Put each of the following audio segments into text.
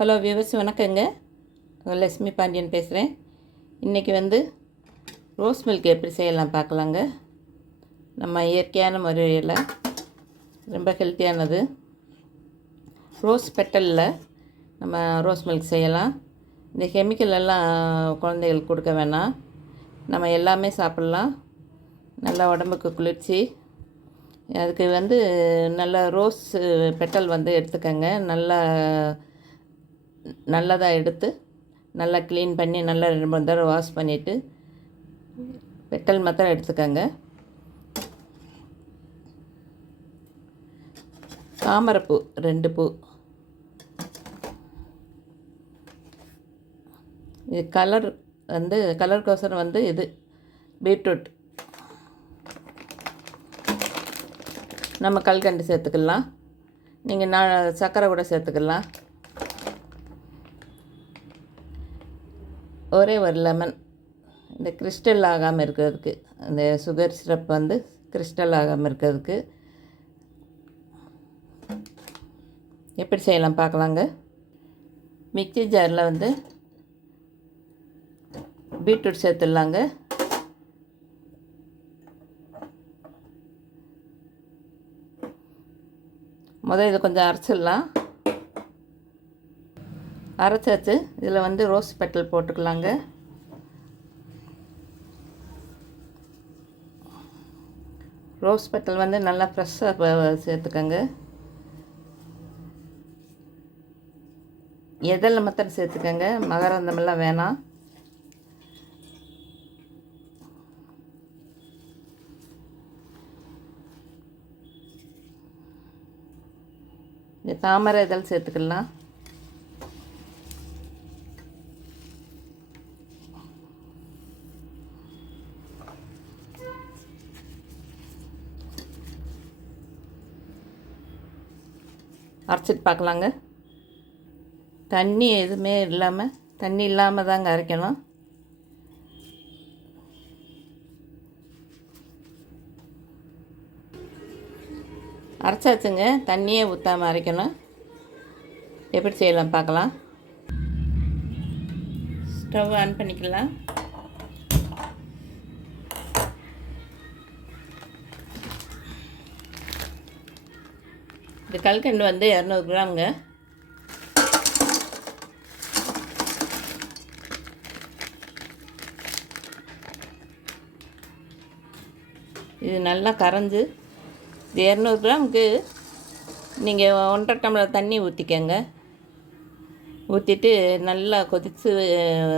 Hello viewers வணக்கங்க. லக்ஷ்மி பாண்டியன் பேசுகிறேன் இன்றைக்கி வந்து ரோஸ் மில்க் எப்படி செய்யலாம் பார்க்கலாங்க. நம்ம இயற்கையான முறையில் ரொம்ப ஹெல்த்தியானது. ரோஸ் பெட்டலில் நம்ம ரோஸ் மில்க் செய்யலாம். இந்த கெமிக்கல் எல்லாம் குழந்தைகளுக்கு கொடுக்க வேணாம். நம்ம எல்லாமே சாப்பிட்லாம். நல்லா உடம்புக்கு குளிர்ச்சி. அதுக்கு வந்து நல்ல ரோஸ் பெட்டல் வந்து எடுத்துக்கோங்க. நல்லா நல்லதாக எடுத்து நல்லா க்ளீன் பண்ணி நல்லா ரெண்டு மூணு தடவை வாஷ் பண்ணிவிட்டு வெட்டல் மாத்திரம் எடுத்துக்கோங்க. தாமரைப்பூ ரெண்டு பூ. இது கலர் வந்து கலருக்கோசரம் வந்து இது பீட்ரூட். நம்ம கல்கண்டு சேர்த்துக்கலாம். நீங்கள் நான் சர்க்கரை கூட சேர்த்துக்கலாம். ஒரே ஒரு லெமன் இந்த கிறிஸ்டல் ஆகாமல் இருக்கிறதுக்கு இந்த சுகர் சிரப் வந்து கிறிஸ்டல் ஆகாமல் இருக்கிறதுக்கு. எப்படி செய்யலாம் பார்க்கலாங்க? மிக்சி ஜாரில் வந்து பீட்ரூட் சேர்த்துடலாங்க. முதல் இதை கொஞ்சம் அரைச்சிடலாம். அரைச்சாச்சு. இதில் வந்து ரோஸ் பெட்டல் போட்டுக்கலாங்க. ரோஸ் பெட்டல் வந்து நல்லா ஃப்ரெஷ்ஷாக சேர்த்துக்கோங்க. எதில் மாத்திரம் சேர்த்துக்கோங்க? மகரந்தமெல்லாம் வேணாம். தாமரை இதழ் சேர்த்துக்கலாம். பார்க்கலாங்க. தண்ணி எதுவுமே இல்லாமல் தண்ணி இல்லாமல் தாங்க அரைக்கணும். அரைச்சாச்சுங்க. தண்ணியே ஊற்றாமல் அரைக்கணும். எப்படி செய்யலாம் பார்க்கலாம். ஸ்டவ் ஆன் பண்ணிக்கலாம். இந்த கல்கண்டு வந்து இரநூறு கிராமுங்க. இது நல்லா கரைஞ்சி இது இரநூறு கிராமுக்கு நீங்கள் ஒன்றரை டம்ளர் தண்ணி ஊற்றிக்கங்க ஊற்றிட்டு நல்லா கொதித்து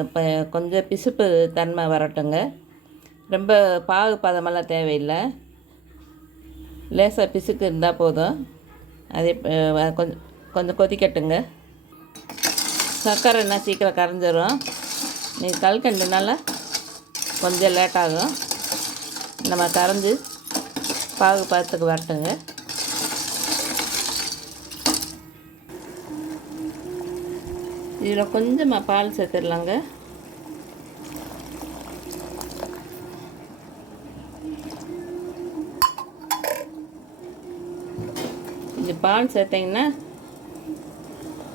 இப்போ கொஞ்சம் பிசுப்பு தன்மை வரட்டுங்க. ரொம்ப பாகு பதமெல்லாம் தேவையில்லை. லேசாக பிசுக்கு இருந்தால் போதும். அதே கொஞ்சம் கொஞ்சம் கொதிக்கட்டுங்க. சர்க்கரைன்னா சீக்கிரம் கரைஞ்சிரும். நீ கல்கண்டுனால கொஞ்சம் லேட்டாகும் நம்ம கரைஞ்சி பாகு பதத்துக்கு வரட்டுங்க. இதில் கொஞ்சமாக பால் சேர்த்துடலாங்க. பால் சேர்த்திங்கன்னா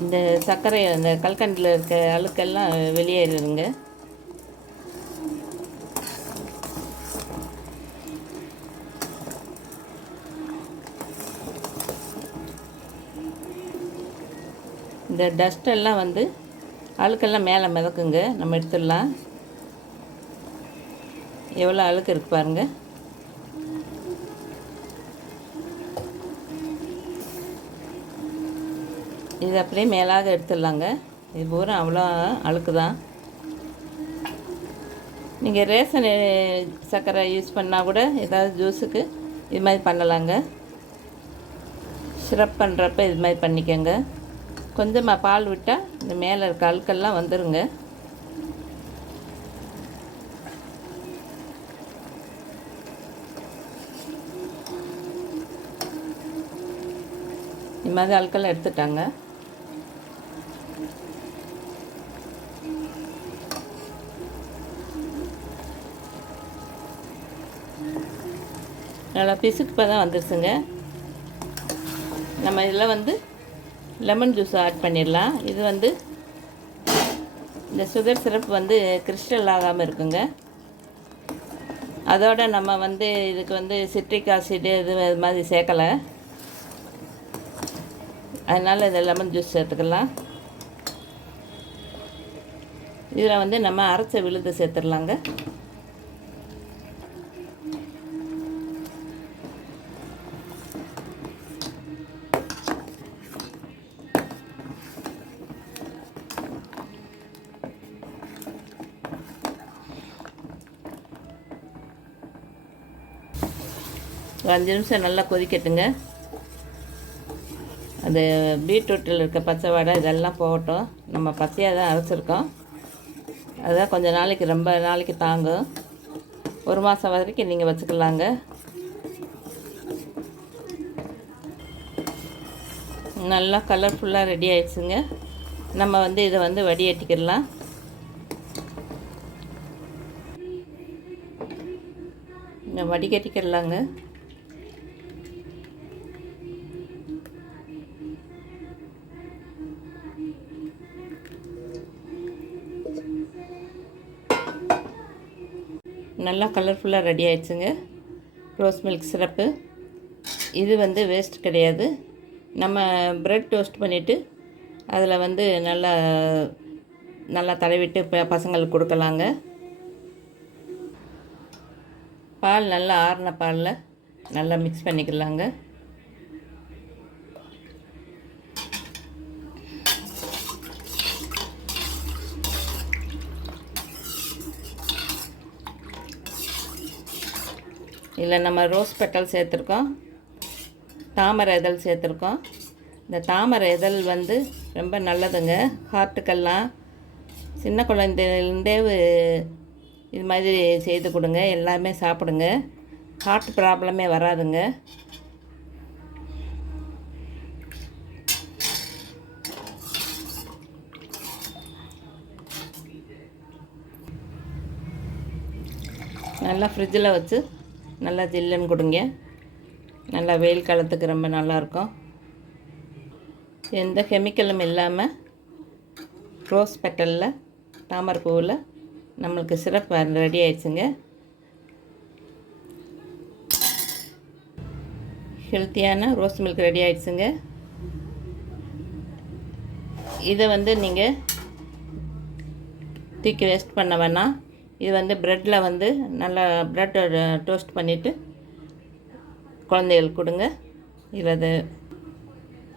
இந்த சர்க்கரை அந்த கல்கண்டில் இருக்க அழுக்கெல்லாம் வெளியேறிடுங்க. இந்த டஸ்டெல்லாம் வந்து அழுக்கெல்லாம் மேலே மிதக்குங்க. நம்ம எடுத்துடலாம். எவ்வளோ அழுக்கு இருக்குது பாருங்கள் இது அப்படியே மேலாக எடுத்துடலாங்க. இது பூரா அவ்வளோ அழுக்கு தான் நீங்கள் ரேஷன் சர்க்கரை யூஸ் பண்ணால் கூட ஏதாவது ஜூஸுக்கு இது மாதிரி பண்ணலாங்க. சிரப் பண்ணுறப்ப இது மாதிரி பண்ணிக்கோங்க. கொஞ்சமாக பால் விட்டால் இந்த மேலே இருக்க அழுக்கெல்லாம் வந்துடுங்க இது மாதிரி அழுக்கெல்லாம் எடுத்துட்டாங்க. நல்லா பிசுக்கு தான் வந்துருச்சுங்க. நம்ம இதில் வந்து லெமன் ஜூஸ் ஆட் பண்ணிடலாம். இது வந்து இந்த சுகர் சிரப் வந்து கிறிஸ்டல் ஆகாமல் இருக்குங்க. அதோட நம்ம வந்து இதுக்கு வந்து சிட்ரிக் ஆசிட் இது இது மாதிரி சேர்க்கலை. அதனால் இதை லெமன் ஜூஸ் சேர்த்துக்கலாம். இதில் வந்து நம்ம அரைச்ச விழுது சேர்த்துடலாங்க. ஒரு அஞ்சு நிமிஷம் நல்லா கொதிக்கட்டுங்க. அந்த பீட்ரூட்டில் இருக்க பச்சை வடை இதெல்லாம் போகட்டும் நம்ம பச்சையாக தான் அரைச்சிருக்கோம். அதுதான் கொஞ்சம் நாளைக்கு ரொம்ப நாளைக்கு தாங்கும். ஒரு மாதம் வரைக்கும் நீங்கள் வச்சுக்கலாங்க. நல்லா கலர்ஃபுல்லாக ரெடி ஆயிடுச்சுங்க. நம்ம வந்து இதை வந்து வடிகட்டிக்கிடலாம். வடிகட்டிக்கிடலாங்க. நல்லா கலர்ஃபுல்லாக ரெடி ஆயிடுச்சுங்க. ரோஸ் மில்க் சிரப்பு இது வந்து வேஸ்ட் கிடையாது. நம்ம ப்ரெட் டோஸ்ட் பண்ணிவிட்டு அதில் வந்து நல்லா நல்லா தடவிட்டு ப பசங்களுக்கு கொடுக்கலாங்க. பால் நல்லா ஆறின பாலில் நல்லா மிக்ஸ் பண்ணிக்கலாங்க. இதில் நம்ம ரோஸ் பெட்டல் சேர்த்துருக்கோம். தாமரை இதழ் சேர்த்துருக்கோம். இந்த தாமரை இதழ் வந்து ரொம்ப நல்லதுங்க. ஹார்ட்டுக்கெல்லாம் சின்ன குழந்தைலேருந்தே இது மாதிரி செய்து கொடுங்க. எல்லாமே சாப்பிடுங்க. ஹார்ட் ப்ராப்ளமே வராதுங்க. நல்லா ஃப்ரிட்ஜில் வச்சு நல்லா ஜில்லுன்னு கொடுங்க. நல்லா வெயில் காலத்துக்கு ரொம்ப நல்லாயிருக்கும். எந்த கெமிக்கலும் இல்லாமல் ரோஸ் பெட்டலில் தாமரை பூவில் நம்மளுக்கு சிரப் ரெடி ஆயிடுச்சுங்க. ஹெல்த்தியான ரோஸ் மில்க் ரெடி ஆயிடுச்சுங்க. இதை வந்து நீங்கள் தூக்கி வேஸ்ட் பண்ண வேணாம். இது வந்து ப்ரெட்டில் வந்து நல்லா ப்ரெட் டோஸ்ட் பண்ணிவிட்டு குழந்தைகளுக்கு கொடுங்க. இது அது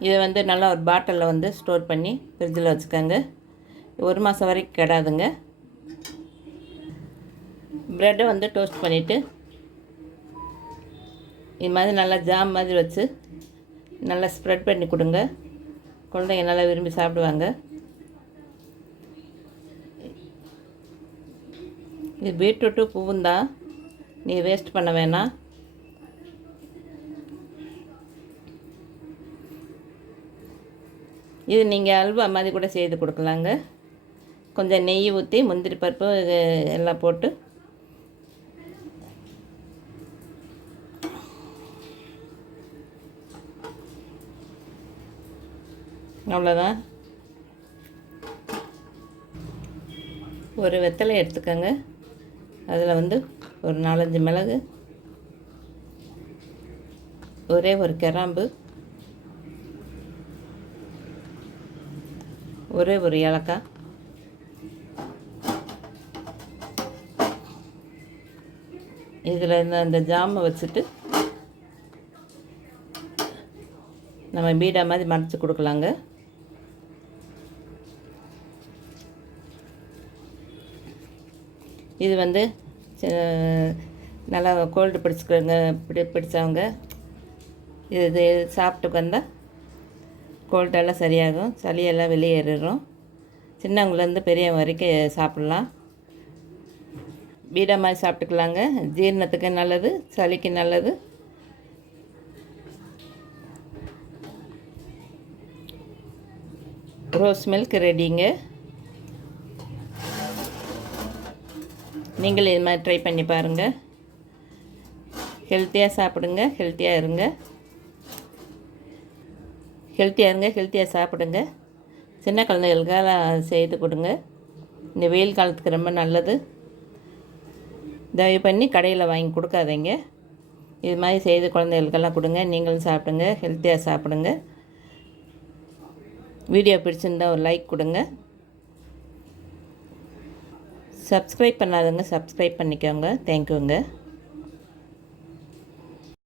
இதை வந்து நல்லா ஒரு பாட்டிலில் வந்து ஸ்டோர் பண்ணி ஃப்ரிட்ஜில் வச்சுக்கோங்க. ஒரு மாதம் வரைக்கும் கெடாதுங்க. ப்ரெட்டை வந்து டோஸ்ட் பண்ணிவிட்டு இது மாதிரி நல்லா ஜாம் மாதிரி வச்சு நல்லா ஸ்ப்ரெட் பண்ணி கொடுங்க. குழந்தைங்க நல்லா விரும்பி சாப்பிடுவாங்க. இது பீட்ரூட்டு பூவும் தான். நீ வேஸ்ட் பண்ண வேணாம். இது நீங்கள் அல்வா மாதிரி கூட செய்து கொடுக்கலாங்க. கொஞ்சம் நெய் ஊற்றி முந்திரி பருப்பு இது எல்லாம் போட்டு. அவ்வளோதான். ஒரு வெத்தலை எடுத்துக்கோங்க. அதில் வந்து ஒரு நாலஞ்சு மிளகு ஒரே ஒரு கிராம்பு ஒரே ஒரு ஏலக்காய் இதில் இந்த அந்த ஜாமை வச்சுட்டு நம்ம பீடா மாதிரி மறைச்சி கொடுக்கலாங்க. இது வந்து நல்லா கோல்டு பிடிச்சிக்கிறவங்க பிடி பிடிச்சவங்க இது இது சாப்பிட்டு வந்தால் கோல்டெல்லாம் சரியாகும். சளியெல்லாம் வெளியேறிடும் சின்னவங்கலேருந்து பெரியவங்க வரைக்கும் சாப்பிட்லாம். பீடா மாதிரி சாப்பிட்டுக்கலாங்க. ஜீரணத்துக்கு நல்லது சளிக்கு நல்லது. ரோஸ் மில்க் ரெடிங்க. நீங்களும் இது மாதிரி ட்ரை பண்ணி பாருங்கள் ஹெல்த்தியாக சாப்பிடுங்க ஹெல்த்தியாக இருங்க. ஹெல்த்தியாக இருங்க ஹெல்த்தியாக சாப்பிடுங்க. சின்ன குழந்தைகளுக்கெல்லாம் செய்து கொடுங்க. இந்த வெயில் காலத்துக்கு ரொம்ப நல்லது. தயவு பண்ணி கடையில் வாங்கி கொடுக்காதீங்க. இது மாதிரி செய்து குழந்தைகளுக்கெல்லாம் கொடுங்க. நீங்களும் சாப்பிடுங்க ஹெல்த்தியாக சாப்பிடுங்க. வீடியோ பிடிச்சிருந்தால் ஒரு லைக் கொடுங்க. சப்ஸ்கிரைப் பண்ணாதவங்க சப்ஸ்கிரைப் பண்ணிக்கோங்க. தேங்க்யூங்க.